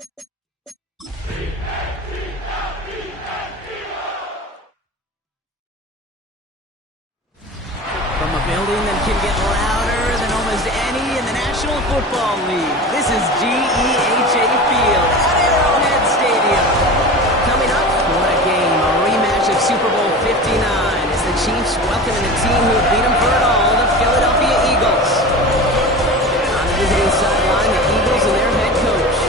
From a building that can get louder than almost any in the National Football League, this is GEHA Field at Arrowhead Stadium. Coming up, what a game, a rematch of Super Bowl 59 as the Chiefs welcoming the team who beat them for it all, the Philadelphia Eagles. On the visiting sideline, the Eagles and their head coach.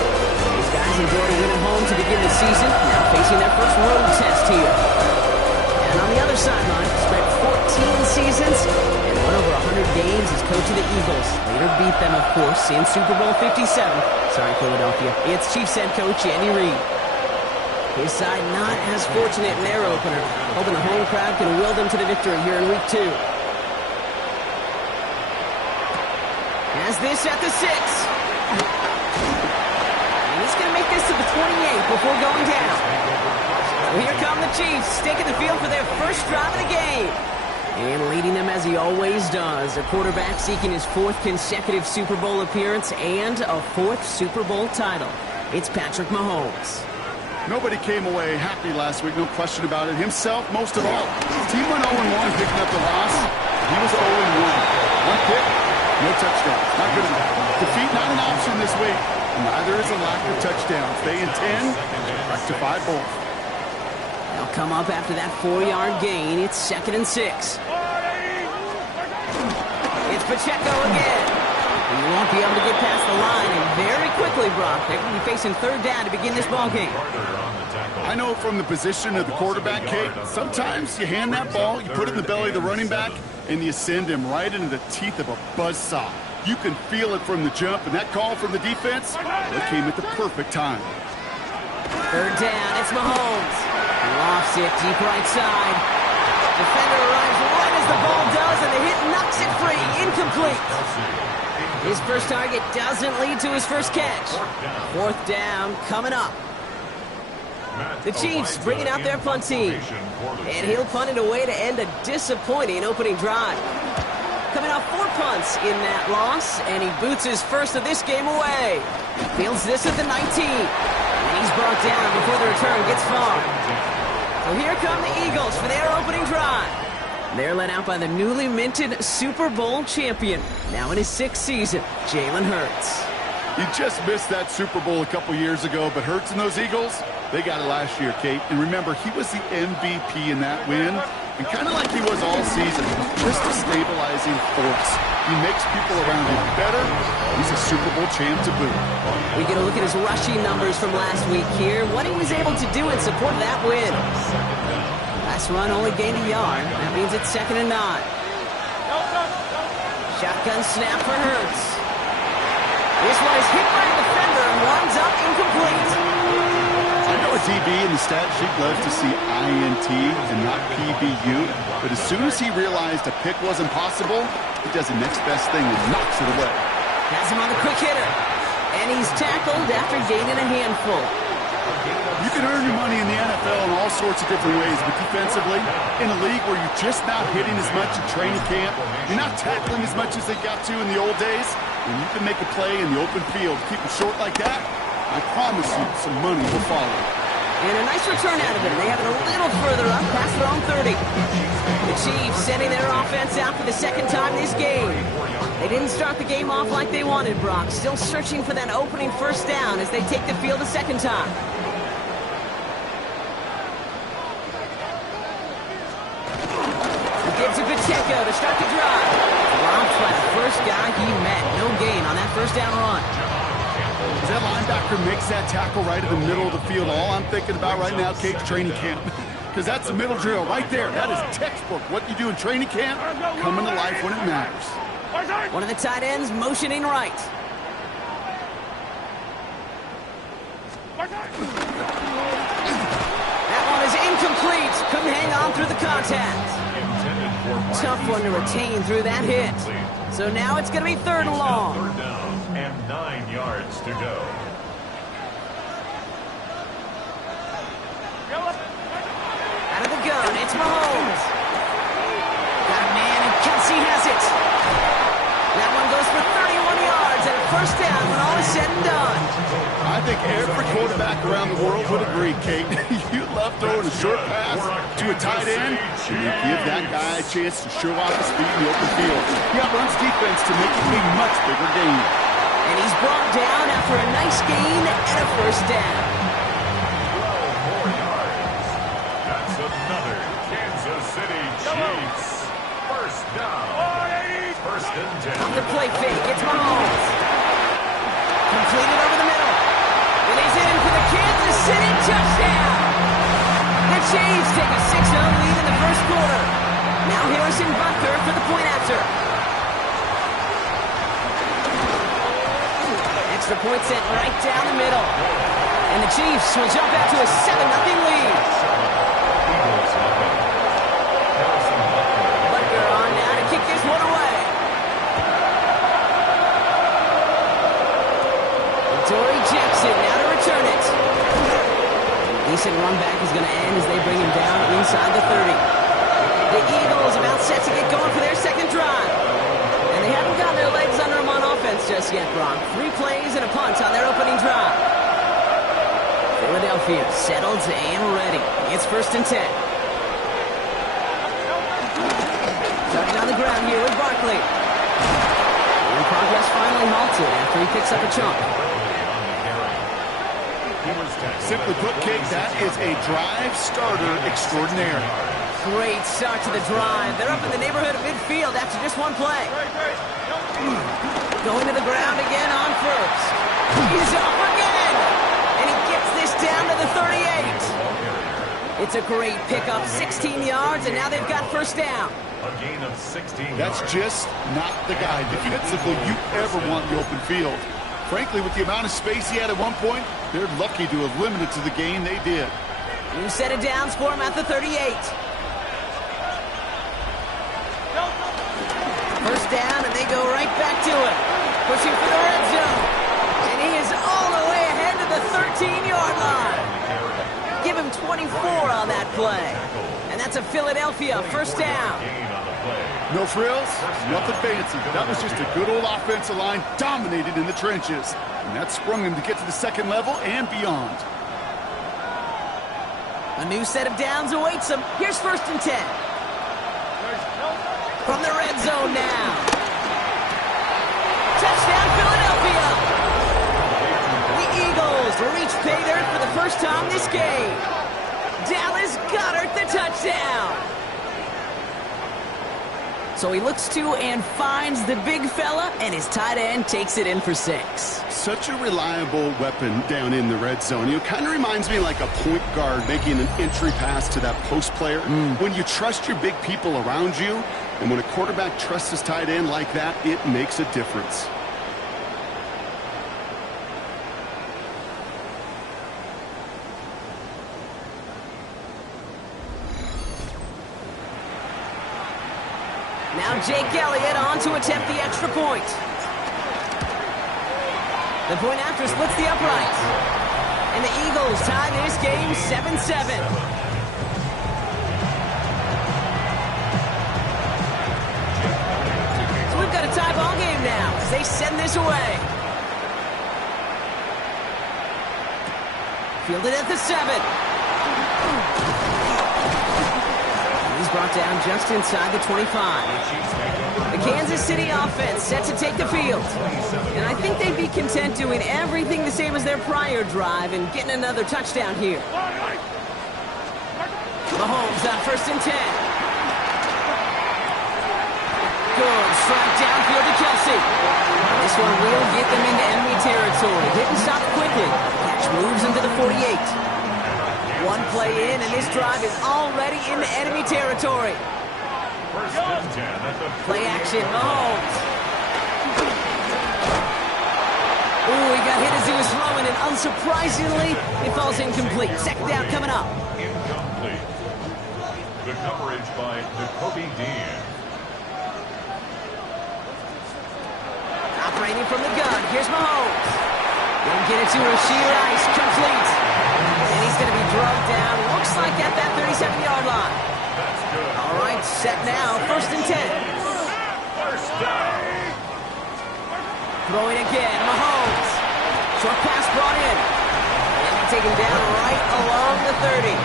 These guys enjoyed a win at home to begin the season, now facing their first road test here. And on the other sideline, spent 14 seasons and won over 100 games as coach of the Eagles. Later beat them, of course, in Super Bowl 57. Sorry, Philadelphia. It's Chiefs head coach Andy Reid. His side not as fortunate in their opener, hoping the home crowd can will them to the victory here in Week 2. Has this at the 6. And he's going to make this to the 28 before going down. So here come the Chiefs, taking the field for their first drive of the game. And leading them as he always does, a quarterback seeking his 4th consecutive Super Bowl appearance and a 4th Super Bowl title. It's Patrick Mahomes. Nobody came away happy last week, no question about it. Himself, most of all. Team went 0-1 picking up the loss. He was 0-1. One pick, no touchdowns. Not good enough. Defeat not an option this week. Neither is a lack of touchdowns. They intend to rectify both. They'll come up after that 4-yard gain. It's 2nd and 6. It's Pacheco again. He won't be able to get past the line, and very quickly, Brock, they're going to be facing 3rd down to begin this ballgame. I know from the position of the quarterback, Kate, sometimes you hand that ball, you put it in the belly of the running back, and you send him right into the teeth of a buzzsaw. You can feel it from the jump, and that call from the defense, well, it came at the perfect time. 3rd down, it's Mahomes. He lofts it deep right side. Defender arrives right as the ball does, and the hit knocks it free. Incomplete. His first target doesn't lead to his first catch. 4th down coming up. The Chiefs bringing out their punt team. And he'll punt it away to end a disappointing opening drive. Coming off 4 punts in that loss, and he boots his first of this game away. Fields this at the 19. And he's brought down before the return gets far. So here come the Eagles for their opening drive. They're led out by the newly minted Super Bowl champion, now in his 6th season, Jalen Hurts. He just missed that Super Bowl a couple years ago, but Hurts and those Eagles, they got it last year, Kate. And remember, he was the MVP in that win, and kind of like he was all season, just a stabilizing force. He makes people around him better. He's a Super Bowl champ to boot. We get a look at his rushing numbers from last week here, what he was able to do in support of that win. Last run only gained a yard. That means it's 2nd and 9. Shotgun snap for Hurts. This one is hit by a defender and winds up incomplete. I know a DB in the stat sheet loves to see INT and not PBU, but as soon as he realized a pick wasn't possible, he does the next best thing and knocks it away. Has him on the quick hitter. And he's tackled after gaining a handful. You can earn your money in the NFL in all sorts of different ways, but defensively, in a league where you're just not hitting as much in training camp, you're not tackling as much as they got to in the old days, and you can make a play in the open field, keep it short like that, I promise you some money will follow. And a nice return out of it. They have it a little further up past their own 30. The Chiefs sending their offense out for the 2nd time this game. They didn't start the game off like they wanted, Brock. Still searching for that opening 1st down as they take the field a 2nd time. Gives to Pacheco to start the drive. Dropped by the first guy he met. No gain on that 1st down run. As that linebacker makes that tackle right in the middle of the field, all I'm thinking about right now, Kate's training camp. Because that's the middle drill right there. That is textbook. What you do in training camp, coming to life when it matters. One of the tight ends motioning right. That one is incomplete. Couldn't hang on through the contact. Tough one to retain through that hit. So now it's going to be 3rd and long. 3rd down and 9 yards to go. Out of the gun, it's Mahomes. Got a man, and Kelsey has it. That one goes for 31 yards and a 1st down when all is said and done. I I think every quarterback around the world would agree, Kate. You love throwing a short pass to a tight end, and you give that guy a chance to show off his speed in the open field. He outruns defense to make it a much bigger gain. And he's brought down after a nice gain and a first down. 12 more yards. That's another Kansas City Chiefs first down. First and 10. On the play fake, it's Mahomes. Completed over the middle. And he's in for the Kansas City touchdown. The Chiefs take a 6-0 lead in the first quarter. Now Harrison Butker for the point after. Extra point sent right down the middle. And the Chiefs will jump out to a 7-0 lead. Butker on now to kick this one away. Dory Jackson now to return it. Decent run back is going to end as they bring him down inside the 30. The Eagles about set to get going for their second drive. And they haven't got their legs under them on offense just yet, Brock. 3 plays and a punt on their opening drive. Philadelphia settled and ready. It's first and 10. Tucked on the ground here with Barkley. And progress finally halted after he picks up a chunk. Simply put, Kate, that is a drive starter extraordinaire. Great start to the drive. They're up in the neighborhood of midfield after just one play. Going to the ground again on first. He's off again. And he gets this down to the 38. It's a great pickup, 16 yards, and now they've got first down. A gain of 16 That's yards. just not the guy defensively you ever want in the open field. Frankly, with the amount of space he had at one point, they're lucky to have limited to the gain they did. New set of downs for him at the 38. First down, and they go right back to it. Pushing for the red zone. And he is all the way ahead to the 13-yard line. Give him 24 on that play. And that's a Philadelphia first down. No frills, nothing fancy. That was just a good old offensive line dominated in the trenches. And that sprung him to get to the second level and beyond. A new set of downs awaits him. Here's first and 10. From the red zone now. Touchdown, Philadelphia! The Eagles reach pay dirt for the first time this game. Dallas Goedert the touchdown. So he looks to and finds the big fella, and his tight end takes it in for 6. Such a reliable weapon down in the red zone. You know, kind of reminds me like a point guard making an entry pass to that post player. When you trust your big people around you, and when a quarterback trusts his tight end like that, it makes a difference. Now Jake Elliott on to attempt the extra point. The point after splits the uprights. And the Eagles tie this game 7-7. So we've got a tie ball game now as they send this away. Fielded at the 7. He's brought down just inside the 25. The Kansas City offense set to take the field. And I think they'd be content doing everything the same as their prior drive and getting another touchdown here. Mahomes on first and 10. Good strike downfield to Kelsey. This one will get them into enemy territory. Didn't stop quickly. Catch moves into the 48. One play in, and this drive is already into enemy territory. First and 10 at the Play action, Mahomes. Ooh, he got hit as he was throwing, and unsurprisingly, it falls incomplete. Second down coming up. incomplete. The coverage by Jacoby Dean. Operating from the gun, here's Mahomes. Then get it to Rashee Rice, complete. And he's going to be drugged down, looks like at that 37-yard line. That's good. All right, set now, first and 10. First down. Throwing again, Mahomes. Short pass brought in. And they take him down right along the 30.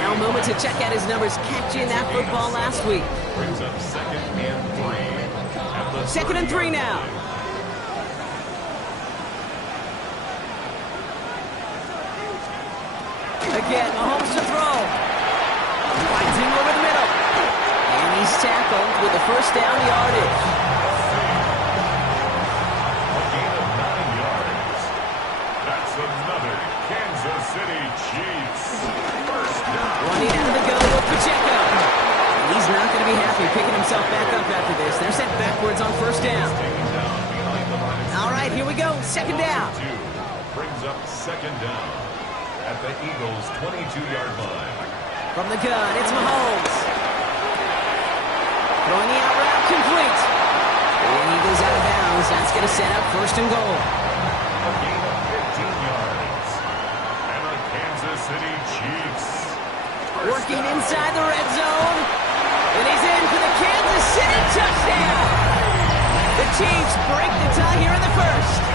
Now a moment to check out his numbers catching that football last week. Brings up 2nd and 3. Second and 3 now. Again, Mahomes to throw. Finds him over the middle. And he's tackled with the first down yardage. A gain of 9 yards. That's another Kansas City Chiefs. First down. Running out of the gun with Pacheco. And he's not going to be happy picking himself back up after this. They're sent backwards on first down. Taken down behind the line of All right, here we go. Second down. 2. Brings up 2nd down at the Eagles' 22-yard line. From the gun, it's Mahomes. Throwing the out route, complete. And he goes out of bounds. That's going to set up first and goal. A gain of 15 yards. And the Kansas City Chiefs. Working inside the red zone. And he's in for the Kansas City touchdown. The Chiefs break the tie here in the first.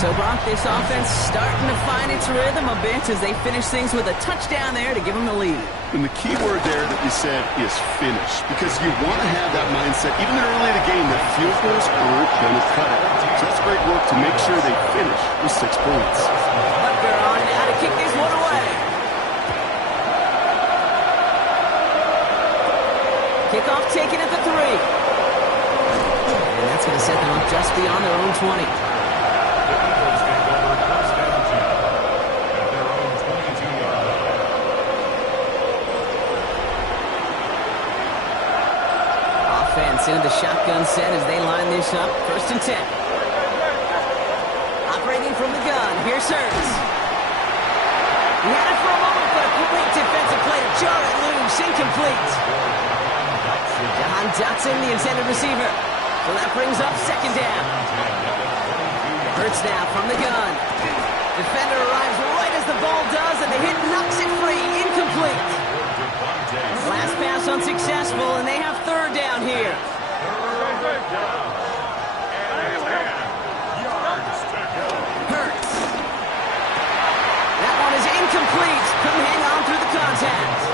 So, Brock, this offense starting to find its rhythm a bit as they finish things with a touchdown there to give them the lead. And the key word there that you said is finish, because you want to have that mindset, even early in the game, that field goals aren't going to cut it. So that's great work to make sure they finish with 6 points. But they're on now to kick this one away. Kickoff taken at the 3. And that's going to set them up just beyond their own 20. The Eagles get over first and 2 at their own 22-yard line. Offense into the shotgun set as they line this up. First and 10. Operating from the gun. Here's Hurts. He had it for a moment, but a great defensive play to jar it loose. Incomplete. Jahan Dotson, the intended receiver. So that brings up second down. Hurts now from the gun. Defender arrives right as the ball does, and the hit knocks it free. Incomplete. Last pass unsuccessful, and they have third down here. Hurts. That one is incomplete. Couldn't hang on through the contact.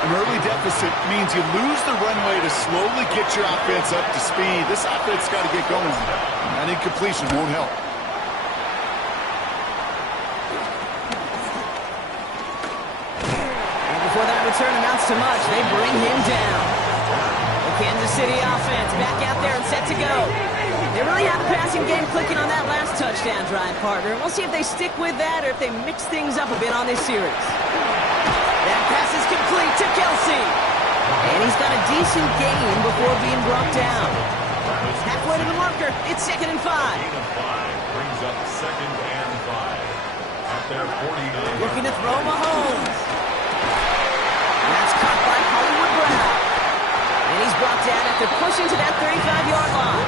An early deficit means you lose the runway to slowly get your offense up to speed. This offense got to get going. That incompletion won't help. And before that return amounts to much, they bring him down. The Kansas City offense back out there and set to go. They really have the passing game clicking on that last touchdown drive, partner. We'll see if they stick with that or if they mix things up a bit on this series. That pass is complete to Kelsey. And he's got a decent gain before being brought down. Halfway to the marker, it's 2nd and 5. Gain of 5 brings up 2nd and 5 at their 49. Looking to throw Mahomes. And that's caught by Hollywood Brown. And he's brought down after pushing to that 35-yard line.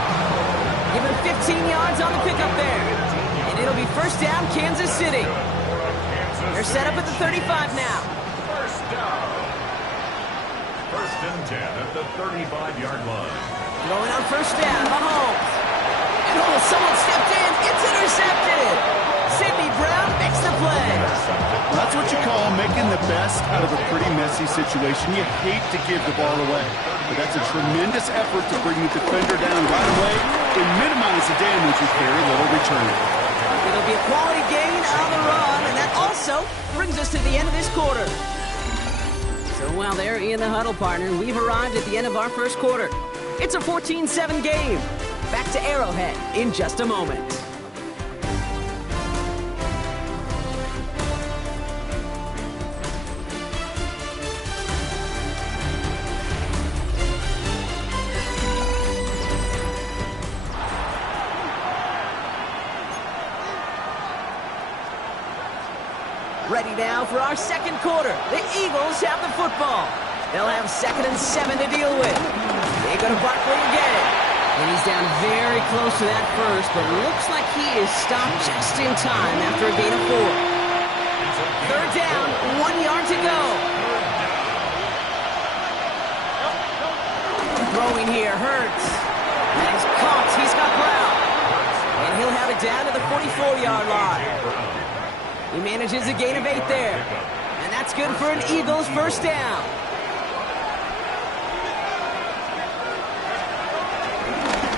Give him 15 yards on the pickup there. And it'll be first down, Kansas City. They're set up at the 35 now. First down. First and 10 at the 35-yard line. Going on first down, Mahomes. And oh, someone stepped in. It's intercepted. Sidney Brown makes the play. That's what you call making the best out of a pretty messy situation. You hate to give the ball away, but that's a tremendous effort to bring the defender down right away and minimize the damage with very little return. It'll be a quality gain on the run, and that also brings us to the end of this quarter. So while they're in the huddle, partner, we've arrived at the end of our first quarter. It's a 14-7 game. Back to Arrowhead in just a moment. Ready now for our second quarter. The Eagles have the football. They'll have 2nd and 7 to deal with. They go to Barkley again. And he's down very close to that first, but looks like he is stopped just in time after a gain of 4. Third down, 1 yard to go. Throwing here, Hurts. And he's caught. He's got Brown. it down to the 44-yard line. He manages a gain of 8 there. And that's good for an Eagles first down.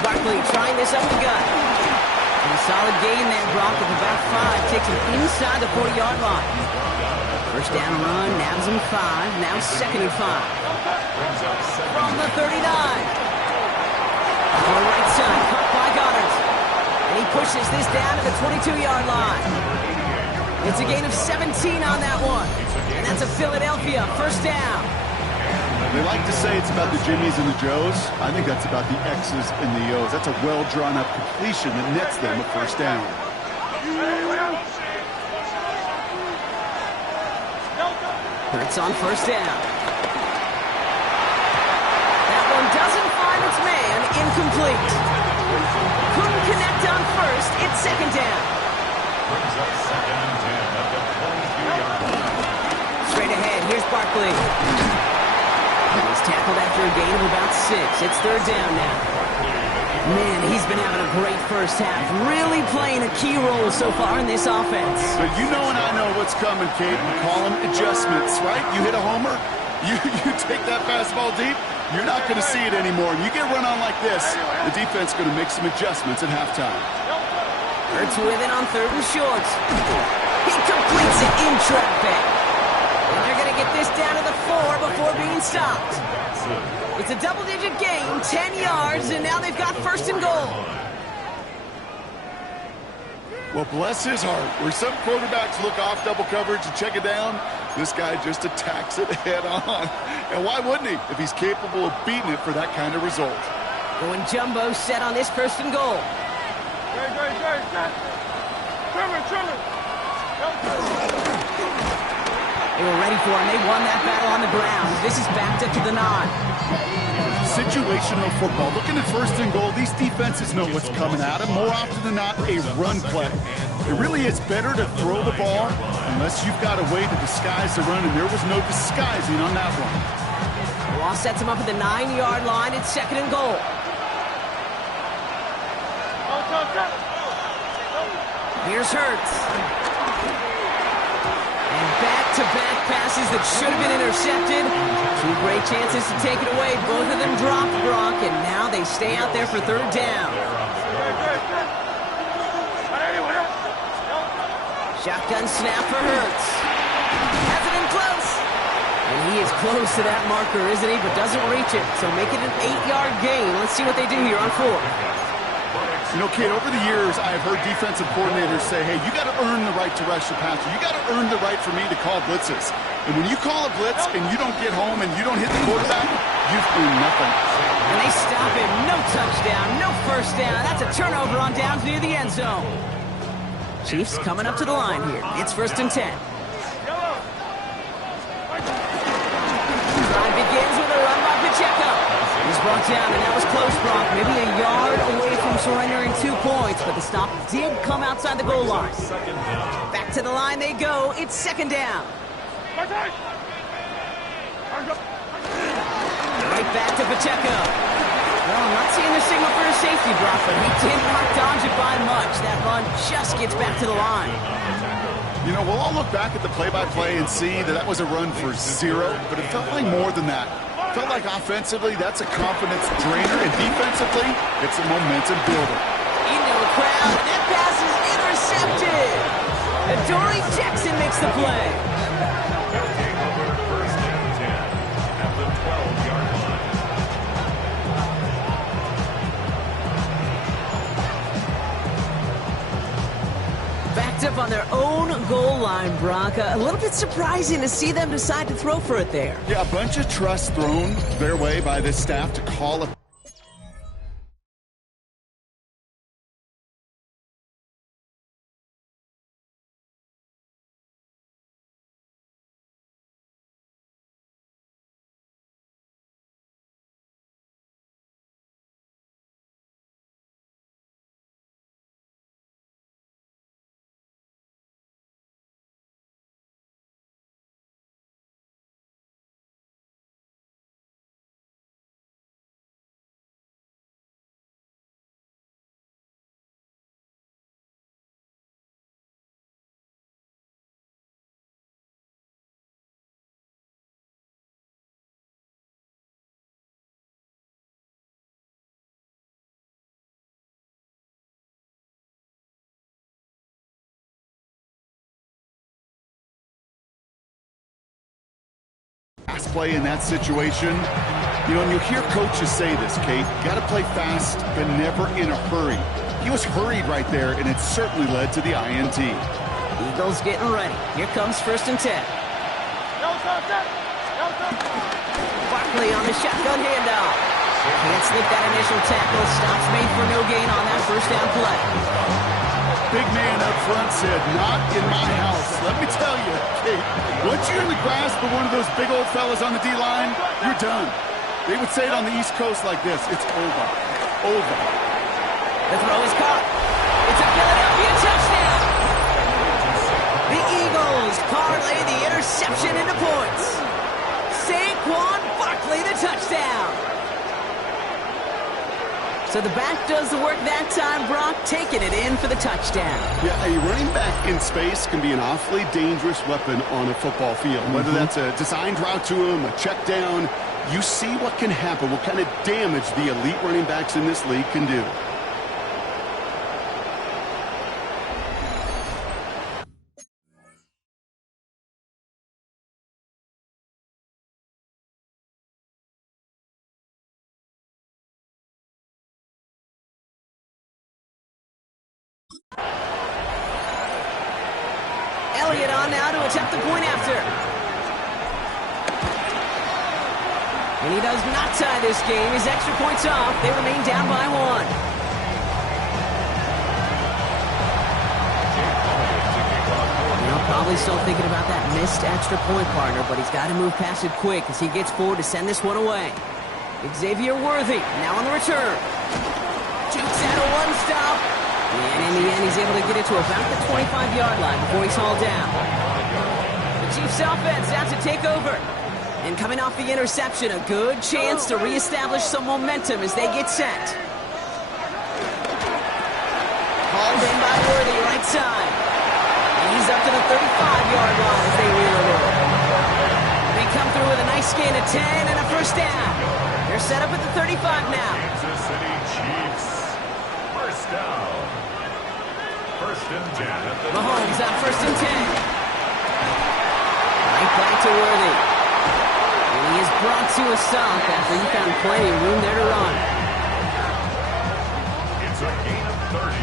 Barkley trying this up the gut. And a solid gain there, Brock, of about 5. Takes him inside the 40-yard line. First down run, nabs him 5. Now 2nd and 5. From the 39. On the right side, caught by Goddard. And he pushes this down to the 22-yard line. It's a gain of 17 on that one. And that's a Philadelphia first down. They like to say it's about the Jimmies and the Joes. I think that's about the X's and the O's. That's a well-drawn-up completion that nets them a first down. Hurts on first down. That one doesn't find its man. Incomplete. Couldn't connect on first. It's 2nd down. Straight ahead. Here's Barkley. He's tackled after a gain of about 6. It's 3rd down now. Man, he's been having a great first half. Really playing a key role so far in this offense. But you know and I know what's coming, Kate. We call them adjustments, right? You hit a homer, you take that fastball deep, you're not going to see it anymore. You get run on like this, the defense is going to make some adjustments at halftime. Hurts with it on 3rd and short. He completes it in traffic. And they're going to get this down to the 4 before being stopped. It's a double-digit gain, 10 yards, and now they've got 1st and goal. Well, bless his heart. Where some quarterbacks look off double coverage and check it down, this guy just attacks it head on. And why wouldn't he if he's capable of beating it for that kind of result? Going jumbo set on this 1st and goal. They were ready for him. They won that battle on the ground. This is backed up to the 9. Situational football. Looking at 1st and goal, these defenses know what's coming at them. More often than not, a run play. It really is better to throw the ball unless you've got a way to disguise the run, and there was no disguising on that one. The Law sets him up at the 9-yard line. It's 2nd and goal. Here's Hurts. And back-to-back passes that should have been intercepted. 2 great chances to take it away. Both of them dropped, Brock, and now they stay out there for 3rd down. Shotgun snap for Hurts. Has it in close. And he is close to that marker, isn't he? But doesn't reach it. So make it an 8-yard gain. Let's see what they do here on 4th. You know, Kate, over the years, I've heard defensive coordinators say, hey, you got to earn the right to rush the passer. You got to earn the right for me to call blitzes. And when you call a blitz and you don't get home and you don't hit the quarterback, you've earned nothing. And they stop him. No touchdown, no first down. That's a turnover on downs near the end zone. Chiefs coming up to the line here. It's 1st and 10. Drive begins with a run by Pacheco. He's brought down, and that was close, Brock. Maybe a yard away from surrendering 2 points, but the stop did come outside the goal line. Back to the line they go. It's 2nd down. Right back to Pacheco. Well, I'm not seeing the signal for a safety, Brock, but he did not dodge it by much. That run just gets back to the line. You know, we'll all look back at the play-by-play and see that that was a run for 0, but it felt like more than that. It felt like offensively, that's a confidence drainer, and defensively, it's a momentum builder. Into the crowd, that pass is intercepted. And Dory Jackson makes the play. First and 10 at the 12-yard line. Backed up on their own goal line, Brock. A little bit surprising to see them decide to throw for it there. Yeah, a bunch of trust thrown their way by this staff to call a pass play in that situation. You know, and you hear coaches say this, Kate, got to play fast, but never in a hurry. He was hurried right there, and it certainly led to the INT. Eagles getting ready. Here comes 1st and 10. Barkley on the shotgun handoff. Can't slip that initial tackle. Stops made for no gain on that 1st down play. Big man up front said, not in my house. Let me tell you, Kate, once you're in the grasp of one of those big old fellas on the D-line, you're done. They would say it on the East Coast like this, it's over. Over. The throw is caught. It's a Philadelphia touchdown. The Eagles parlay the interception into points. Saquon Barkley, the touchdown. So the back does the work that time, Brock, taking it in for the touchdown. Yeah, a running back in space can be an awfully dangerous weapon on a football field. Whether that's a designed route to him, a check down, you see what can happen, what kind of damage the elite running backs in this league can do. Elliott on now to attempt the point after. And he does not tie this game. His extra points off. They remain down by 1. You know, probably still thinking about that missed extra point, partner, but he's got to move past it quick as he gets forward to send this one away. Xavier Worthy now on the return. Jukes out a one-stop. And in the end, he's able to get it to about the 25-yard line before he's hauled down. The Chiefs offense out to take over. And coming off the interception, a good chance to reestablish some momentum as they get set. Hauled in by Worthy, right side. And he's up to the 35-yard line as they reel it in. They come through with a nice gain of 10 and a 1st down. They're set up at the 35 now. Kansas City Chiefs. 1st down. 1st and 10 at the Mahomes on 1st and 10. Right back to Worthy. And he is brought to a stop after he found plenty of room there to run. It's a gain of 30.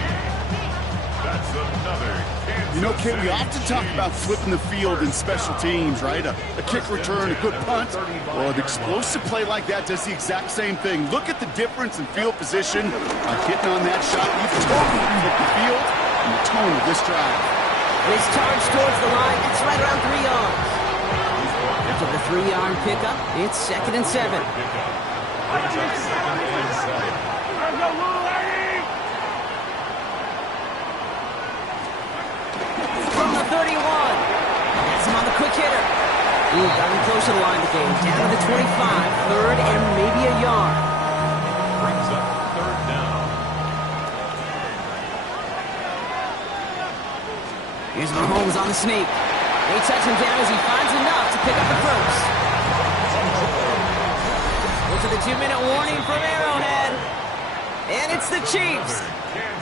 That's another Kansas You know, Kate, we City often talk about flipping the field in special teams, right? A kick return, a good punt. Well, an explosive play like that does the exact same thing. Look at the difference in field position. Hitting on that shot, you've totally flipped the field and the tone of this drive. His charge towards the line, it's right around 3 yards. After the 3-yard pickup, it's 2nd and 7. From the 31. That's him on the quick hitter. Ooh, got him close to the line of the game. Down to the 25, 3rd and maybe a yard. brings up 3rd down. Here's Mahomes on the sneak. They touch him down as he finds enough to pick up the 1st. Go to the 2-minute warning from Arrowhead. And it's the Chiefs.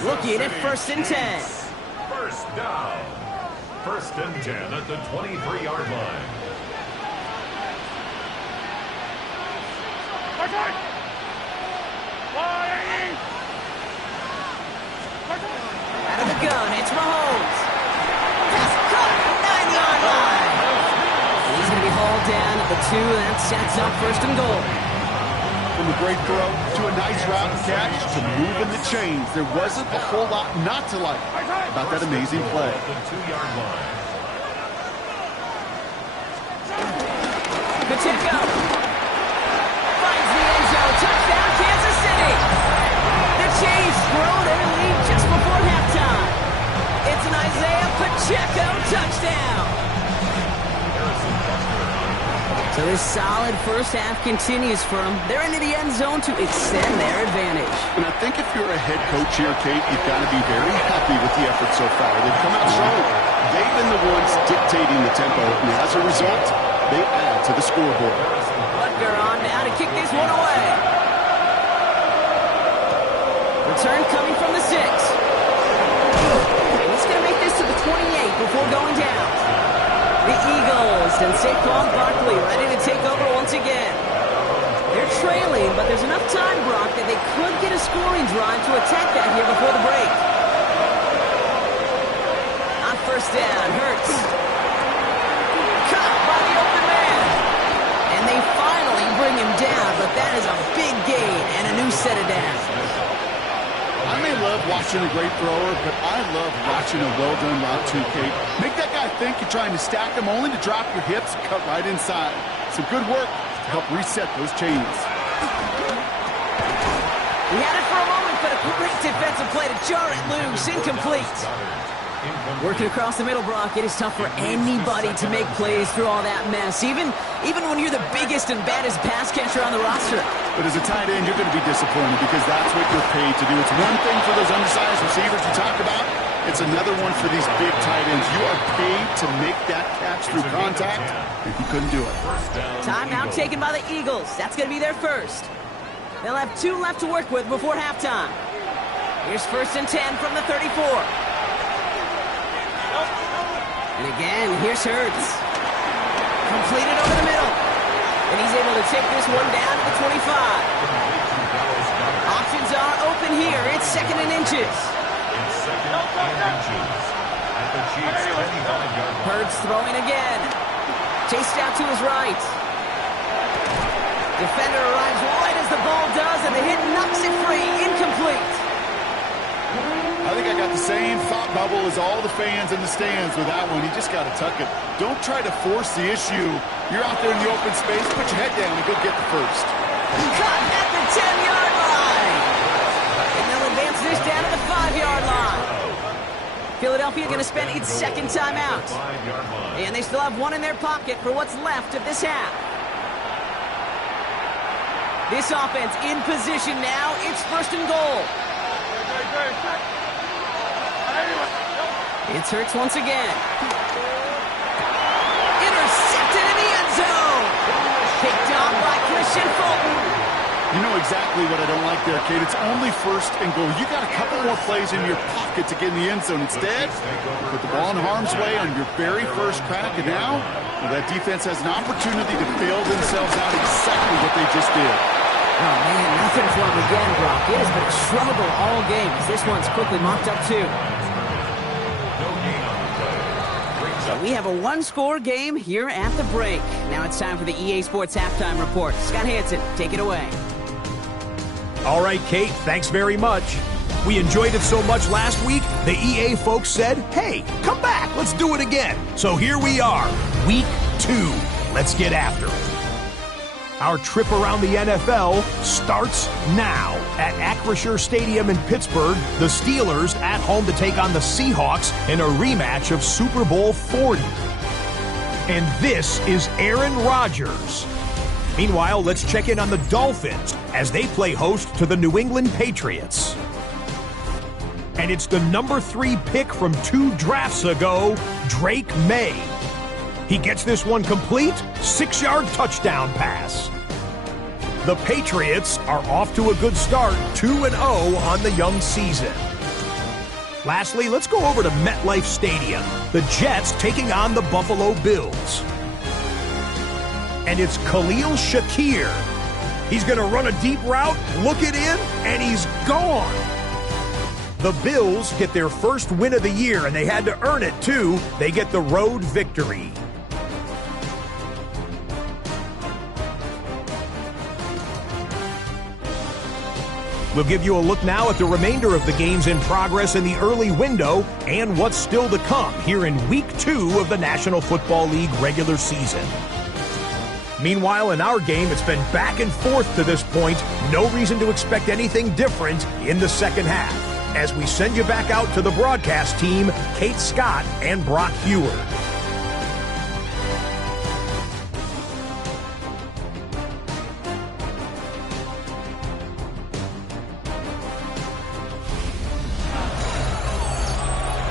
Looking at 1st and 10. 1st down. 1st and 10 at the 23-yard line. Out of the gun, it's Mahomes. Pass caught, 9-yard line. He's going to be hauled down at the 2, and that sets up 1st and goal. From a great throw to a nice route and catch to moving the chains. There wasn't a whole lot not to like about that amazing play. At the 2-yard line. Pacheco finds the end zone. Touchdown, Kansas City. The Chiefs grow their lead just before halftime. It's an Isaiah Pacheco touchdown. So this solid first half continues for them. They're into the end zone to extend their advantage. And I think if you're a head coach here, Kate, you've got to be very happy with the effort so far. They've come out strong. They've been the ones dictating the tempo, and as a result, they add to the scoreboard. Butker on now to kick this one away. Return coming from the 6. He's going to make this to the 28 before going down. The Eagles and Saquon Barkley ready to take over once again. They're trailing, but there's enough time, Brock, that they could get a scoring drive to attack that here before the break. On first down, Hurts. Caught by the open man. And they finally bring him down, but that is a big gain and a new set of downs. I may love watching a great thrower, but I love watching a well-done route too, Kate. Make that guy think you're trying to stack him only to drop your hips and cut right inside. Some good work to help reset those chains. He had it for a moment, but a great defensive play to jar it loose. Incomplete. Working across the middle, Brock, it is tough for anybody to make plays through all that mess, even when you're the biggest and baddest pass catcher on the roster. But as a tight end, you're going to be disappointed because that's what you're paid to do. It's one thing for those undersized receivers you talk about. It's another one for these big tight ends. You are paid to make that catch through contact, if you couldn't do it. Timeout taken by the Eagles. That's going to be their first. They'll have 2 left to work with before halftime. Here's 1st and 10 from the 34. And again, here's Hurts. Completed over the middle. And he's able to take this one down to the 25. Options are open here. It's 2nd and inches. Hurts throwing again. Chased out to his right. Defender arrives right as the ball does, and the hit knocks it free. Incomplete. I think I got the same thought bubble as all the fans in the stands with that one. You just got to tuck it. Don't try to force the issue. You're out there in the open space. Put your head down and go get the first. Cut at the 10-yard line. And they'll advance this down to the 5-yard line. Philadelphia going to spend its 2nd timeout. And they still have 1 in their pocket for what's left of this half. This offense in position now. It's 1st and goal. It's Hurts once again. Intercepted in the end zone. Picked off by Christian Fulton. You know exactly what I don't like there, Kate. It's only 1st and goal. You got a couple more plays in your pocket to get in the end zone. Instead, put the ball in harm's way on your very first crack, and now that defense has an opportunity to bail themselves out exactly what they just did. Oh, man, nothing for him again, Brock. It has been a struggle all game as this one's quickly mocked up, too. So we have a 1-score game here at the break. Now it's time for the EA Sports Halftime Report. Scott Hansen, take it away. All right, Kate, thanks very much. We enjoyed it so much last week, the EA folks said, hey, come back, let's do it again. So here we are, week 2. Let's get after it. Our trip around the NFL starts now. At Acrisure Stadium in Pittsburgh, the Steelers at home to take on the Seahawks in a rematch of Super Bowl 40. And this is Aaron Rodgers. Meanwhile, let's check in on the Dolphins as they play host to the New England Patriots. And it's the number 3 pick from 2 drafts ago, Drake May. He gets this one complete, 6-yard touchdown pass. The Patriots are off to a good start, 2-0 on the young season. Lastly, let's go over to MetLife Stadium. The Jets taking on the Buffalo Bills. And it's Khalil Shakir. He's going to run a deep route, look it in, and he's gone. The Bills get their first win of the year, and they had to earn it, too. They get the road victory. We'll give you a look now at the remainder of the games in progress in the early window and what's still to come here in Week 2 of the National Football League regular season. Meanwhile, in our game, it's been back and forth to this point. No reason to expect anything different in the second half. As we send you back out to the broadcast team, Kate Scott and Brock Heward.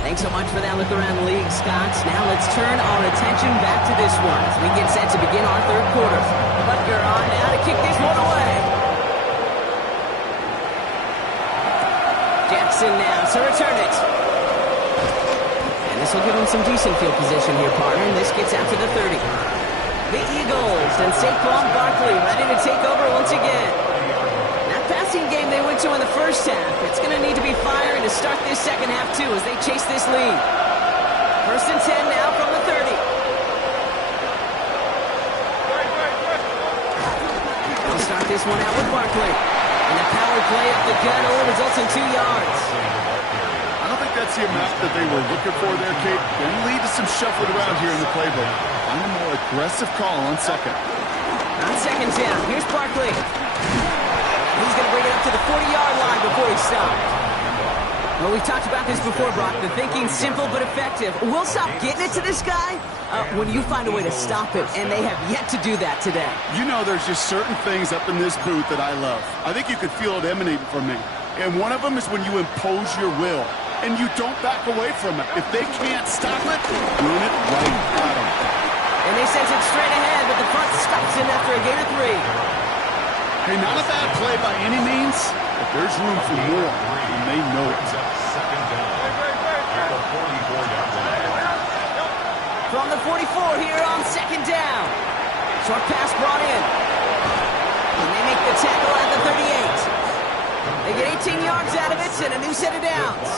Thanks so much for that look around the league, Scott. Now let's turn our attention back to this one as we get set to begin our third quarter. Butker on now to kick this one away. Jackson now to return it. And the This will give them some decent field position here, partner, and this gets out to the 30. The Eagles and Saquon Barkley ready to take over once again. That passing game they went to in the first half, it's going to need to be firing to start this second half, too, as they chase this lead. 1st and 10 now from the 30. They'll start this one out with Barkley. And the power play up the gut only results in 2 yards. I don't think that's the amount that they were looking for there, Kate. Going to lead to some shuffling around here in the playbook. Find a more aggressive call on second. On second down, here's Barkley. He's going to bring it up to the 40-yard line before he stops. Well, we've talked about this before, Brock. The thinking's simple but effective. We'll stop getting it to this guy when you find a way to stop him, and they have yet to do that today. You know, there's just certain things up in this booth that I love. I think you could feel it emanating from me. And one of them is when you impose your will, and you don't back away from it. If they can't stop it, doing it right at them. And they send it straight ahead, but the front stops him after a gain of 3. Hey, not a bad play by any means, but there's room for more, and they know it. Second down at the 44-yard line. From the 44 here on second down. Short pass brought in. And they make the tackle at the 38. They get 18 yards out of it and a new set of downs.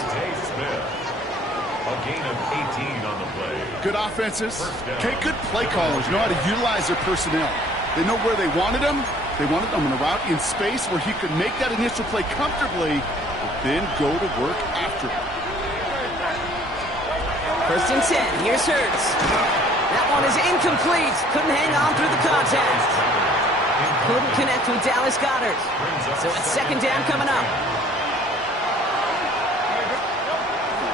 A gain of 18 on the play. Good offenses. Okay, good play callers know how to utilize their personnel. They know where they wanted them. They wanted them on a route in space where he could make that initial play comfortably, but then go to work after it. 1st and 10. Here's Hurts. That one is incomplete. Couldn't hang on through the contact. Couldn't connect with Dallas Goedert. So it's second down coming up.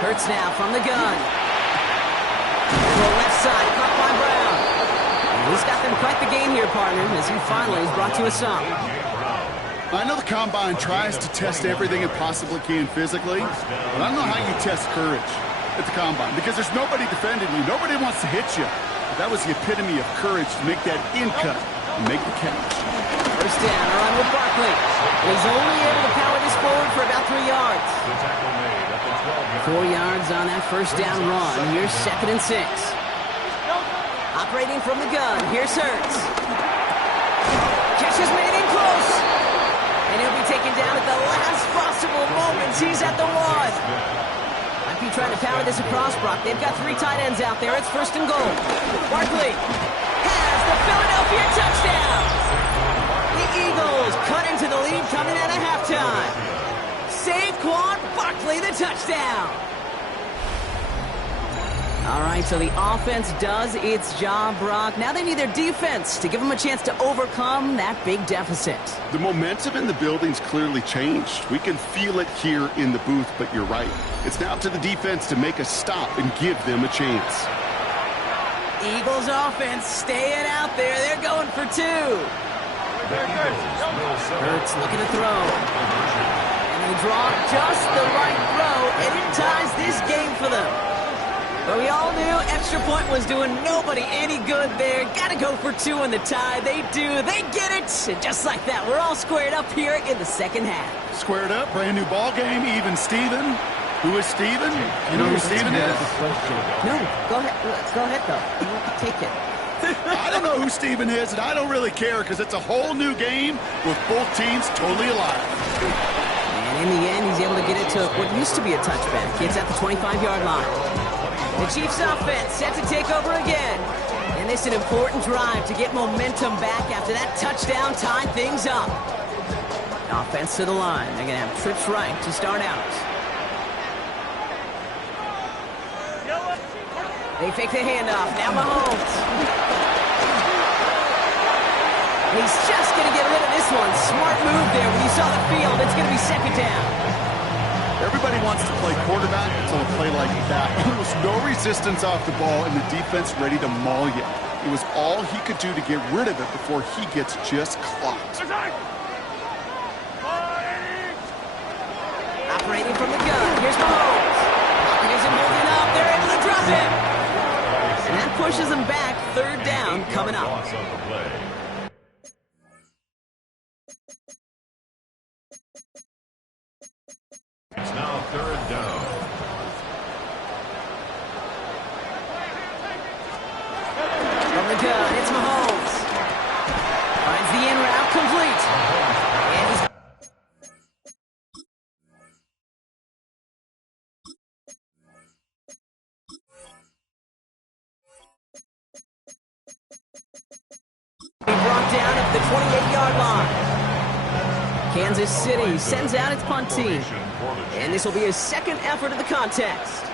Hurts now from the gun. To the left side, caught by Brown. And he's got them quite the game here, partner, as he finally is brought to a stop. I know the Combine tries to test everything it possibly can physically, but I don't know how you test courage at the Combine, because there's nobody defending you. Nobody wants to hit you. But that was the epitome of courage to make that in cut and make the catch. 1st down, a run with Barkley. He's only able to power this forward for about 3 yards. 4 yards on that 1st down run. Here's 2nd and 6. Operating from the gun, here's Hurts. Catch is made in close. And he'll be taken down at the last possible moment. He's at the 1. Might be trying to power this across, Brock. They've got 3 tight ends out there. It's 1st and goal. Barkley has the Philadelphia touchdown. The Eagles cut into the lead coming out of halftime. Saquon Barkley, the touchdown. All right, so the offense does its job, Brock. Now they need their defense to give them a chance to overcome that big deficit. The momentum in the building's clearly changed. We can feel it here in the booth, but you're right. It's now up to the defense to make a stop and give them a chance. Eagles offense staying out there. They're going for 2. Hurts looking to throw. And they draw just the right throw, and it ties this game for them. But we all knew extra point was doing nobody any good there. Got to go for 2 in the tie. They do. They get it. And just like that, we're all squared up here in the second half. Squared up, brand new ball game, even Steven. Who is Steven? You know who Steven is? No, go ahead. Go ahead, though. Take it. I don't know who Steven is, and I don't really care because it's a whole new game with both teams totally alive. And in the end, he's able to get it to what used to be a touchback. It's at the 25-yard line. The Chiefs offense set to take over again. And this is an important drive to get momentum back after that touchdown tied things up. Offense to the line. They're going to have trips right to start out. They fake the handoff. Now Mahomes. He's just going to get rid of this one. Smart move there. When you saw the field, it's going to be second down. Everybody wants to play quarterback until a play like that. There was no resistance off the ball and the defense ready to maul you. It was all he could do to get rid of it before he gets just clocked. Operating from the gun. Here's Mahomes. Pocket isn't holding up. They're able to drop him. And that pushes him back. 3rd down coming up. It's now 3rd down. the gun. It's Mahomes. Finds the in route complete. And he's brought down at the 28-yard line. Kansas City sends out its punt team. And this will be his second effort of the contest.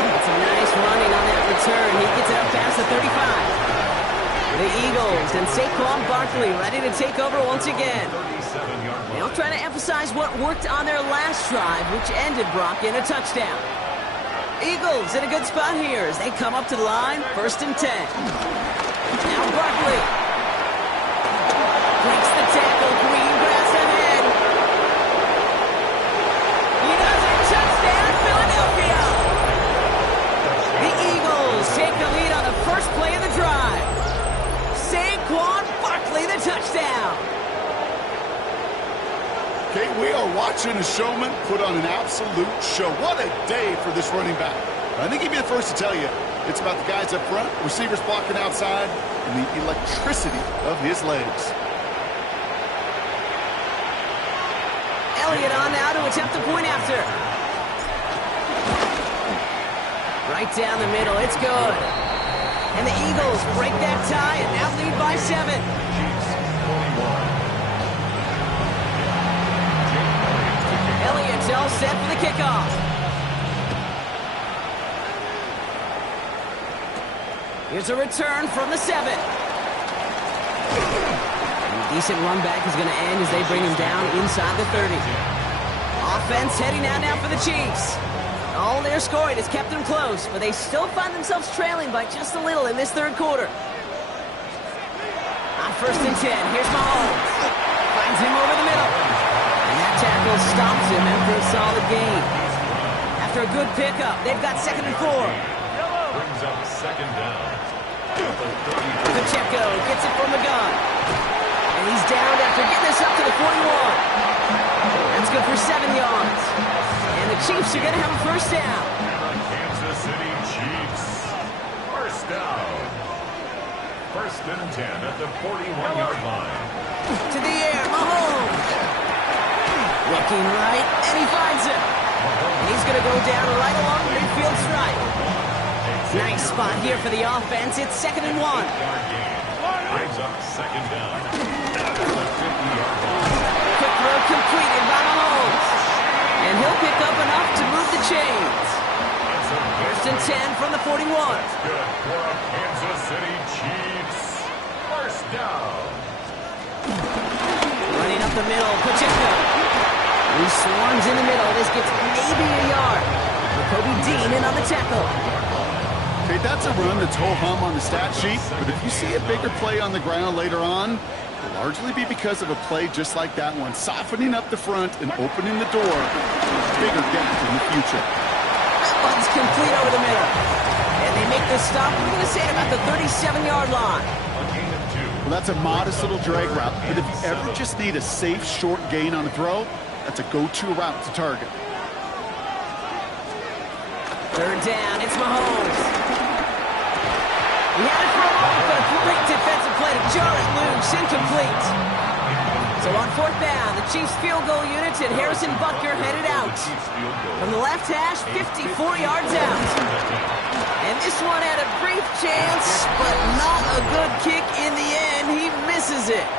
It's a nice running on that return. He gets it up past the 35. The Eagles and Saquon Barkley ready to take over once again. They'll try to emphasize what worked on their last drive, which ended Brock in a touchdown. Eagles in a good spot here as they come up to the line, 1st and 10. Now Barkley breaks the tackle, green grass ahead. He does it, touchdown, Philadelphia! The Eagles take the lead on the first play of the drive. Saquon Barkley, the touchdown. Okay, we are watching a showman put on an absolute show. What a day for this running back. I think he'd be the first to tell you it's about the guys up front, receivers blocking outside, and the electricity of his legs. Elliott on now to attempt the point after. Right down the middle, it's good. And the Eagles break that tie and now lead by 7. Elliott's all set for the kickoff. Here's a return from the 7. And a decent run back is going to end as they bring him down inside the 30. Offense heading out now for the Chiefs. All their scoring has kept them close, but they still find themselves trailing by just a little in this third quarter. On 1st and 10, here's Mahomes. Finds him over the middle. And that tackle stops him after a solid gain. After a good pickup, they've got 2nd and 4. Brings up 2nd down. Pacheco gets it from the gun. And he's down after getting this up to the 41. That's good for 7 yards. And the Chiefs are going to have a 1st down. Kansas City Chiefs. 1st down. 1st and 10 at the 41-yard line. To the air, Mahomes. Looking right, and he finds him. And he's going to go down right along the midfield stripe. Nice spot here for the offense. It's 2nd and 1. Brings up 2nd down. At the 50-yard line. Quick throw completed by Mahomes. And he'll pick up enough to move the chains. 1st and 10 from the 41. Good for a Kansas City Chiefs. 1st down. Running up the middle, Pacheco. He swarms in the middle. This gets maybe a yard. Kobe Dean in on the tackle. Okay, that's a run that's ho-hum on the stat sheet, but if you see a bigger play on the ground later on, it'll largely be because of a play just like that one, softening up the front and opening the door to a bigger gap in the future. That one's complete over the middle. And they make the stop, we're going to say at about the 37-yard line. Well, that's a modest little drag route, but if you ever just need a safe, short gain on a throw, that's a go-to route to target. 3rd down, it's Mahomes. He had it thrown off, but a great defensive play to jar it loose, incomplete. So on 4th down, the Chiefs field goal units and Harrison Butker headed out. From the left hash, 54 yards out. And this one had a brief chance, but not a good kick in the end. He misses it.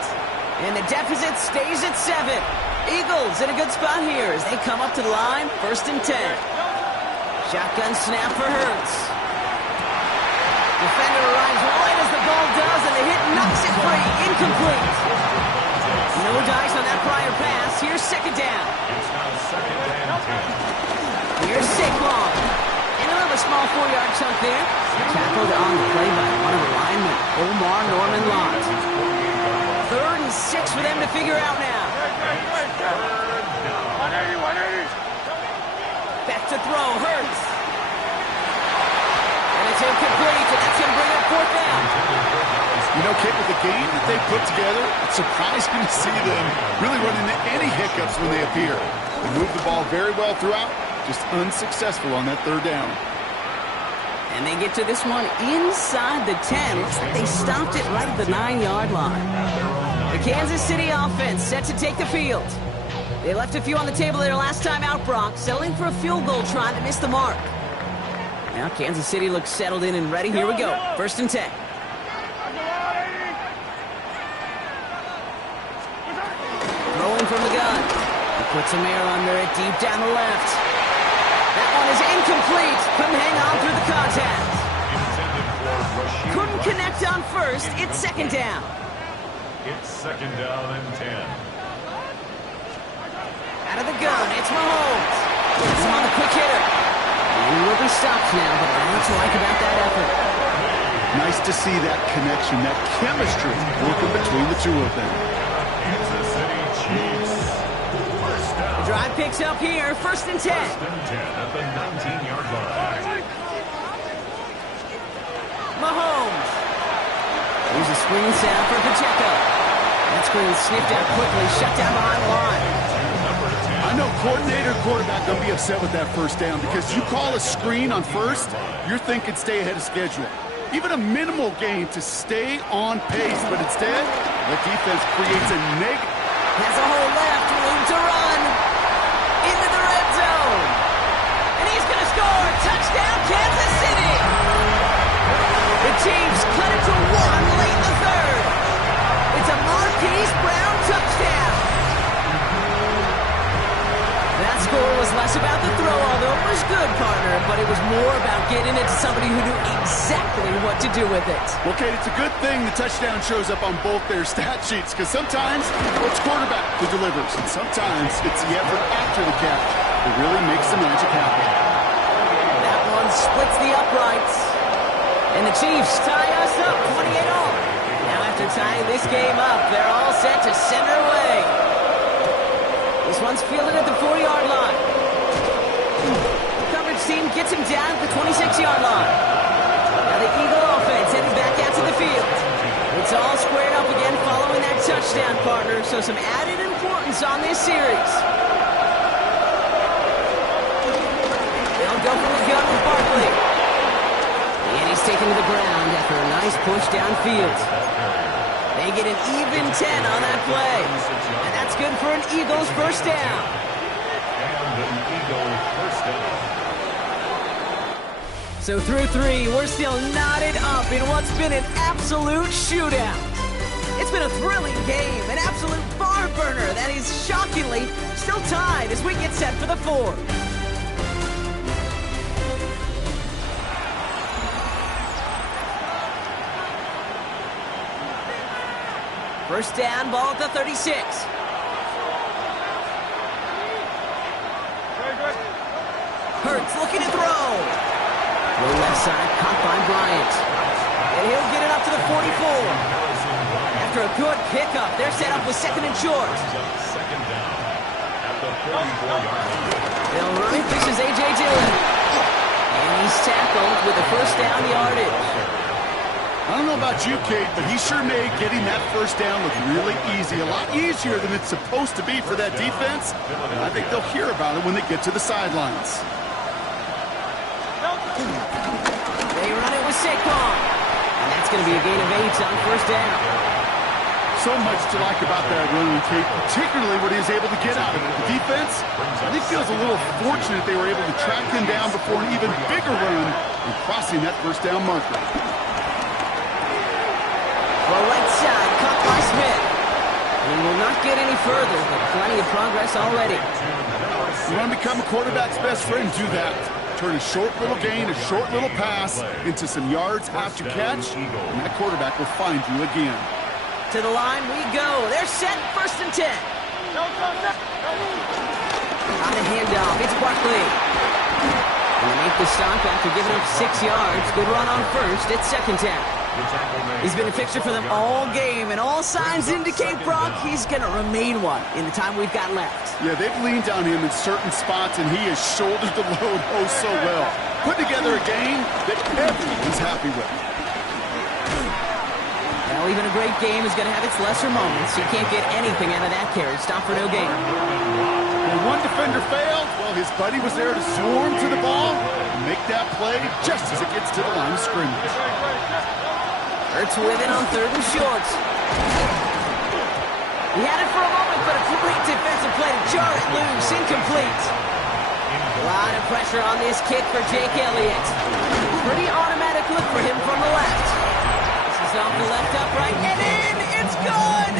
And the deficit stays at 7. Eagles in a good spot here as they come up to the line, 1st and 10. Shotgun snap for Hurts. Defender arrives right as the ball does, and the hit knocks it free. Incomplete. No dice on that prior pass. Here's 2nd down. It's now 2nd and 10. Here's Saquon. And another small 4-yard chunk there. Tackled on the play by one of the linemen, Omar Norman-Lott. 3rd and 6 for them to figure out now. Back to throw, Hurts. And it's incomplete, and that's going to bring up 4th down. You know, Kate, with the game that they put together, it's surprising to see them really run into any hiccups when they appear. They move the ball very well throughout, just unsuccessful on that third down. And they get to this one inside the 10. Looks like they stopped it right at the 9-yard line. The Kansas City offense set to take the field. They left a few on the table their last time out, Brock, settling for a field goal try that missed the mark. Now Kansas City looks settled in and ready. Here we go. 1st and 10. Throwing from the gun. He puts some air under it deep down the left. That one is incomplete. Couldn't hang on through the contact. Couldn't connect on first. It's 2nd down. It's 2nd down and 10. Out of the gun, it's Mahomes. He's on the quick hitter. And he will be stopped now, but that's what I like about that effort. Nice to see that connection, that chemistry working between the two of them. Kansas City Chiefs. First down. The drive picks up here, 1st and 10. 1st and 10 at the 19-yard line. Mahomes. There's a screen sound for Pacheco. That screen sniffed out quickly, shut down behind the line. I know coordinator and quarterback going to be upset with that 1st down because you call a screen on 1st, you're thinking stay ahead of schedule. Even a minimal gain to stay on pace, but instead, the defense creates a negative. Has a hole left, room to run. Into the red zone. And he's going to score. Touchdown, Kansas City. The Chiefs cut it to 1 late in the 3rd. It's a Marquise Brown touchdown. That score was less about the throw, although it was good, partner, but it was more about getting it to somebody who knew exactly what to do with it. Well, Kate, it's a good thing the touchdown shows up on both their stat sheets because sometimes it's quarterback who delivers, and sometimes it's the effort after the catch that really makes the magic happen. That one splits the uprights. And the Chiefs tie us up 28-all. Now after tying this game up, they're all set to send her away. This one's fielded at the 4-yard line. The coverage team gets him down at the 26-yard line. Now the Eagle offense headed back out to the field. It's all squared up again following that touchdown, partner, so some added importance on this series. They'll go for the gun with Barkley. And he's taken to the ground after a nice push downfield. They get an even 10 on that play. And that's good for an Eagles 1st down. And an Eagles 1st down. So through 3, we're still knotted up in what's been an absolute shootout. It's been a thrilling game, an absolute barn burner that is shockingly still tied as we get set for the 4th. First down, ball at the 36. Hurts looking to throw. Low left side, caught by Bryant. And he'll get it up to the 44. After a good pickup, they're set up with 2nd and short. 2nd down at the 44-yard line. They'll run. This is A.J. Dillon. And he's tackled with the 1st down yardage. I don't know about you, Kate, but he sure made getting that 1st down look really easy. A lot easier than it's supposed to be for that defense. And I think they'll hear about it when they get to the sidelines. They run it with Saquon. And that's going to be a gain of 8 on 1st down. So much to like about that run, Kate, particularly what he was able to get out of it. The defense, I think, feels a little fortunate they were able to track him down before an even bigger run and crossing that 1st down marker. Well, right side, caught by Smith. He will not get any further, but plenty of progress already. You want to become a quarterback's best friend? Do that. Turn a short little gain, a short little pass into some yards after catch, and that quarterback will find you again. To the line we go. They're set, 1st and 10. On the handoff, it's Barkley. And they make the stop after giving up 6 yards. Good run on 1st. It's 2nd down. He's been a fixture for them all game, and all signs indicate, Brock, he's going to remain one in the time we've got left. Yeah, they've leaned on him in certain spots, and he has shouldered the load oh so well. Put together a game that everyone's happy with. Now Well, even a great game is going to have its lesser moments. You can't get anything out of that carry. Stop for no gain. When one defender failed, well, his buddy was there to swarm to the ball and make that play just as it gets to the line of scrimmage. Hurts with it on 3rd and short. He had it for a moment, but a great defensive play to jar it loose. Incomplete. A lot of pressure on this kick for Jake Elliott. Pretty automatic look for him from the left. This is off the left upright and in. It's good!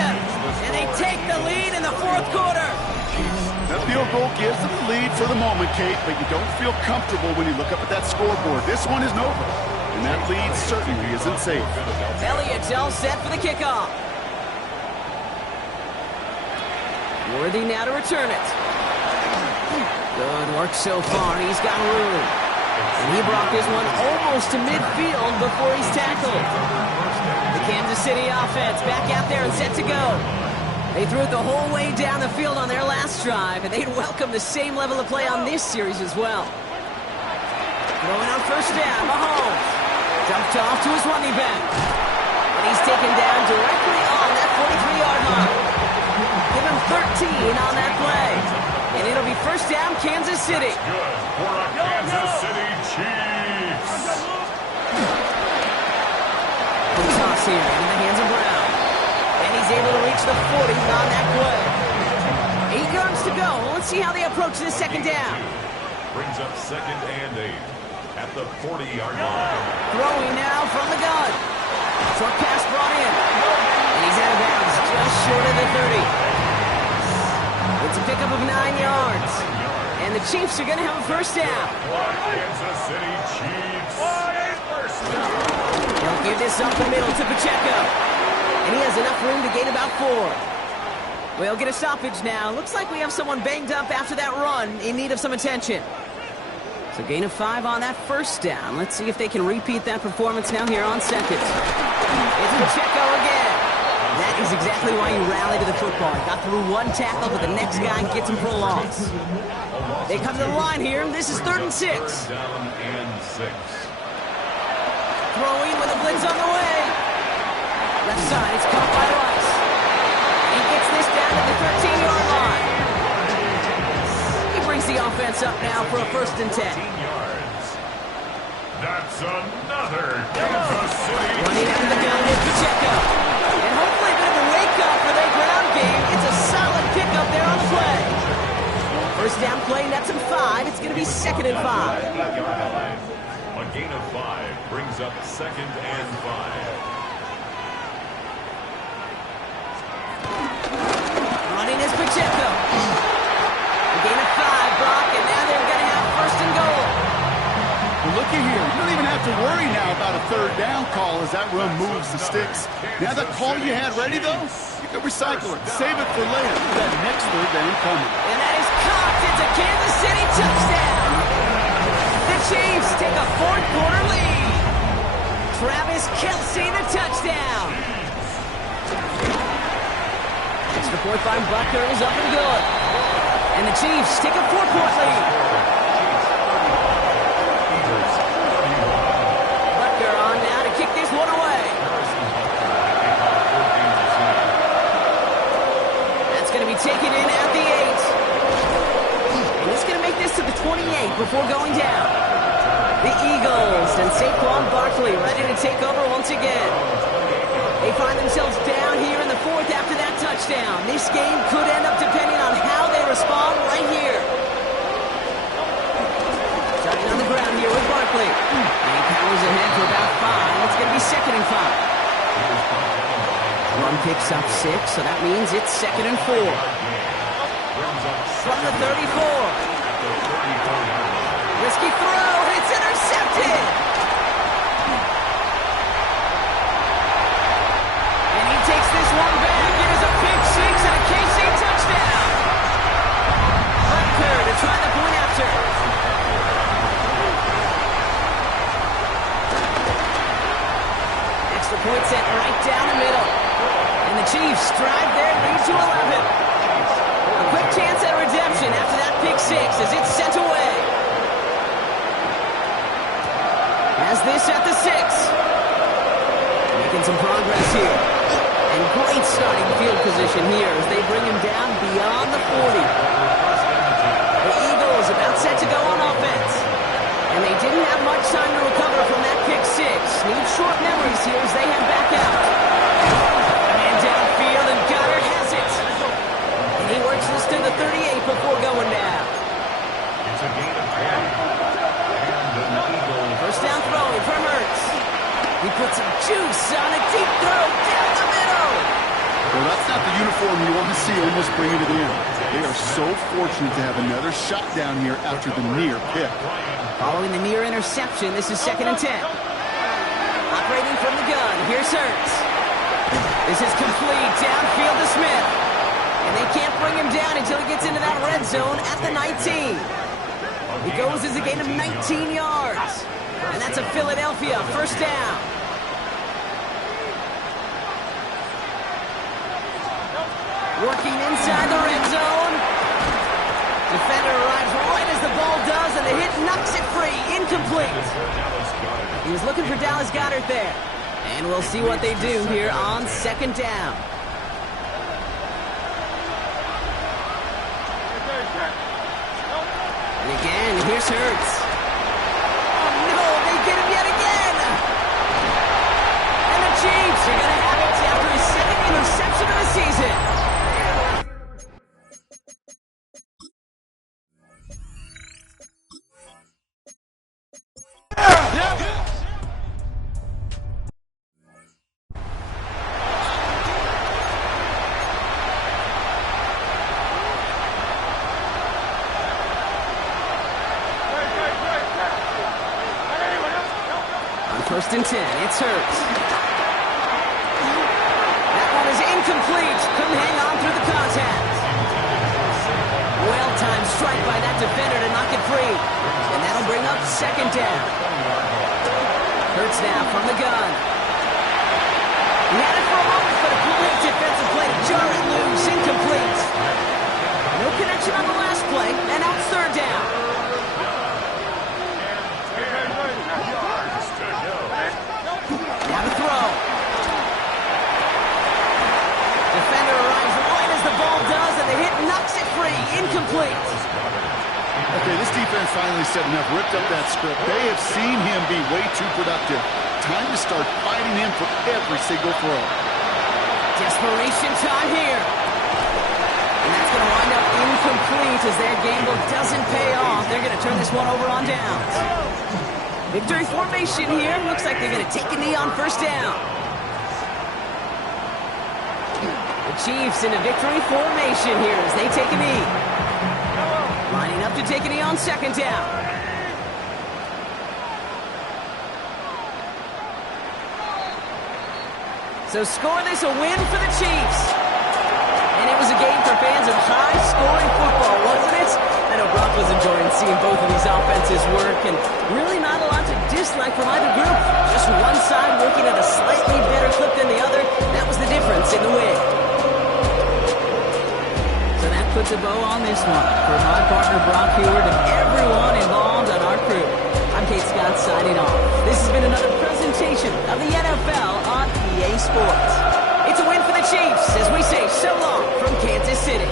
And they take the lead in the 4th quarter. That field goal gives them the lead for the moment, Kate, but you don't feel comfortable when you look up at that scoreboard. This one isn't over, and that lead certainly isn't safe. Elliott's all set for the kickoff. Worthy now to return it. Good work so far. He's got room. And he brought this one almost to midfield before he's tackled. The Kansas City offense back out there and set to go. They threw it the whole way down the field on their last drive, and they'd welcome the same level of play on this series as well. Throwing on 1st down, Mahomes. Dumped off to his running back. And he's taken down directly on that 43-yard line. Give him 13 on that play. And it'll be 1st down, Kansas City. Good for a Kansas City Chiefs. Good toss here in the hands of Brown. And he's able to reach the 40 on that play. 8 yards to go. Let's see how they approach this 2nd down. Brings up 2nd and 8 at the 40-yard line. Throwing now from the gun. Short pass brought in. And he's out of bounds just short of the 30. It's a pickup of 9 yards. And the Chiefs are going to have a 1st down. Kansas City Chiefs. He'll give this up the middle to Pacheco. And he has enough room to gain about 4. We'll get a stoppage now. Looks like we have someone banged up after that run in need of some attention. So gain of 5 on that 1st down. Let's see if they can repeat that performance now here on 2nd. It's Pacheco again. That is exactly why you rally to the football. Got through one tackle, but the next guy gets him for a loss. They come to the line here. This is 3rd and 6. 3rd down and 6. Throwing with a blitz on the way. Left side, it's caught by Rice. He gets this down to the 13-yard line. He brings the offense up now for a 1st and 10. 15 yards. That's another Kansas City. Running out of the gun is Pacheco. And hopefully a bit of a wake-up for their ground game. It's a solid pickup there on the play. 1st down play, nets him 5. It's going to be 2nd and 5. A gain of 5 brings up 2nd and 5. Running is Pacheco. A gain of 5, Brock, and now they're going to have 1st and goal. Well, looky here. You don't even have to worry now about a 3rd down call as that run moves the sticks. Now that call you had ready, though, you can recycle it. Save it for later for that next 3rd down coming. And that is caught. It's a Kansas City touchdown. The Chiefs take a 4th quarter lead. Travis Kelce, the touchdown. Extra point by Butker is up and good. And the Chiefs take a 4-point lead. Butker on now to kick this one away. That's going to be taken in at the 8. And he's going to make this to the 28 before going down. The Eagles and Saquon Barkley ready to take over once again. They find themselves down here in the 4th after that touchdown. This game could end up depending on how they respond right here. Starting on the ground here with Barkley. And he powers ahead for about 5. It's going to be 2nd and 5. Run picks up 6, so that means it's 2nd and 4. From the 34. Risky throw, and it's intercepted. And he takes this one back. It is a pick 6 and a KC touchdown. Butker to try the point after. Extra point set right down the middle. And the Chiefs drive their lead to 11. A quick chance at redemption after that pick 6 as it's sent away. Has this at the 6. Making some progress here. And great starting field position here as they bring him down beyond the 40. The Eagles about set to go on offense. And they didn't have much time to recover from that pick six. Need short memories here as they head back out. Man downfield, and Goddard has it. And he works this to the 38 before going down. It's a gain of 20. And an Eagle. First down throwing from Hurts. He put some juice on a deep throw down the middle. Well, that's not the uniform you want to see almost bringing it in. They are so fortunate to have another shot down here after the near pick. Following the near interception, this is 2nd and 10. Operating from the gun, here's Hurts. This is complete, downfield to Smith. And they can't bring him down until he gets into that red zone at the 19. He goes as a gain of 19 yards. And that's a Philadelphia first down. Working inside the red zone. Defender arrives right as the ball does, and the hit knocks it free. Incomplete. He was looking for Dallas Goedert there. And we'll see what they do here on 2nd down. And again, here's Hurts. Oh no, they get him yet again! And the Chiefs are going to have it after his 2nd interception of the season. First and 10, it's Hurts. That one is incomplete. Couldn't hang on through the contact. Well-timed strike by that defender to knock it free. And that'll bring up 2nd down. Hurts now from the gun. He had it for a moment, but a great defensive play to jar it loose. Incomplete. No connection on the last play, and now it's 3rd down. Now to throw. Defender arrives right as the ball does, and the hit knocks it free. Incomplete. Okay, this defense finally set enough, ripped up that script. They have seen him be way too productive. Time to start fighting him for every single throw. Desperation time here. And that's going to wind up incomplete as their gamble doesn't pay off. They're going to turn this one over on downs. Victory formation here. Looks like they're going to take a knee on first down. The Chiefs in a victory formation here as they take a knee. Lining up to take a knee on 2nd down. So scoreless, a win for the Chiefs. And it was a game for fans of high-scoring football, wasn't it? I know Brock was enjoying seeing both of these offenses work, and really not a lot to dislike from either group. Just one side working at a slightly better clip than the other. That was the difference in the win. So that puts a bow on this one. For my partner Brock Heward and everyone involved on our crew, I'm Kate Scott signing off. This has been another presentation of the NFL on EA Sports. It's a win for the Chiefs as we say so long from Kansas City.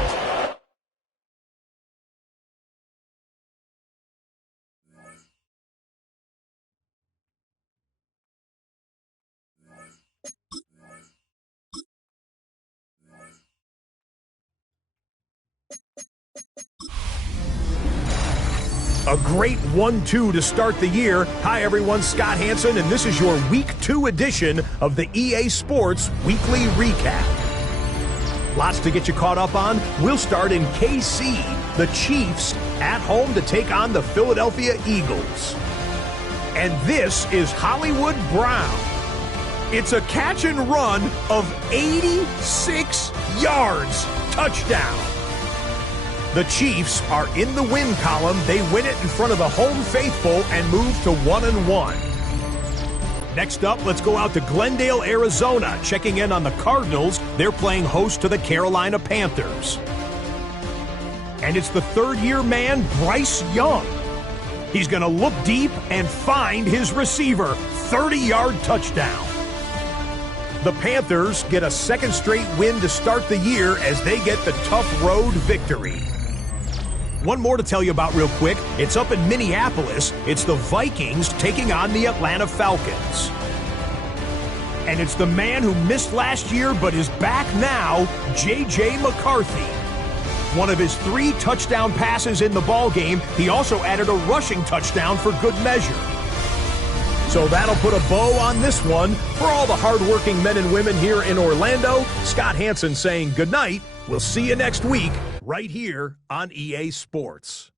A great 1-2 to start the year. Hi, everyone. Scott Hansen, and this is your Week 2 edition of the EA Sports Weekly Recap. Lots to get you caught up on. We'll start in KC. The Chiefs at home to take on the Philadelphia Eagles. And this is Hollywood Brown. It's a catch and run of 86 yards. Touchdown. The Chiefs are in the win column. They win it in front of the home faithful and move to 1-1. Next up, let's go out to Glendale, Arizona, checking in on the Cardinals. They're playing host to the Carolina Panthers. And it's the third-year man, Bryce Young. He's going to look deep and find his receiver. 30-yard touchdown. The Panthers get a second straight win to start the year as they get the tough road victory. One more to tell you about real quick. It's up in Minneapolis. It's the Vikings taking on the Atlanta Falcons. And it's the man who missed last year but is back now, J.J. McCarthy. One of his 3 touchdown passes in the ballgame, he also added a rushing touchdown for good measure. So that'll put a bow on this one. For all the hardworking men and women here in Orlando, Scott Hansen saying goodnight. We'll see you next week right here on EA Sports.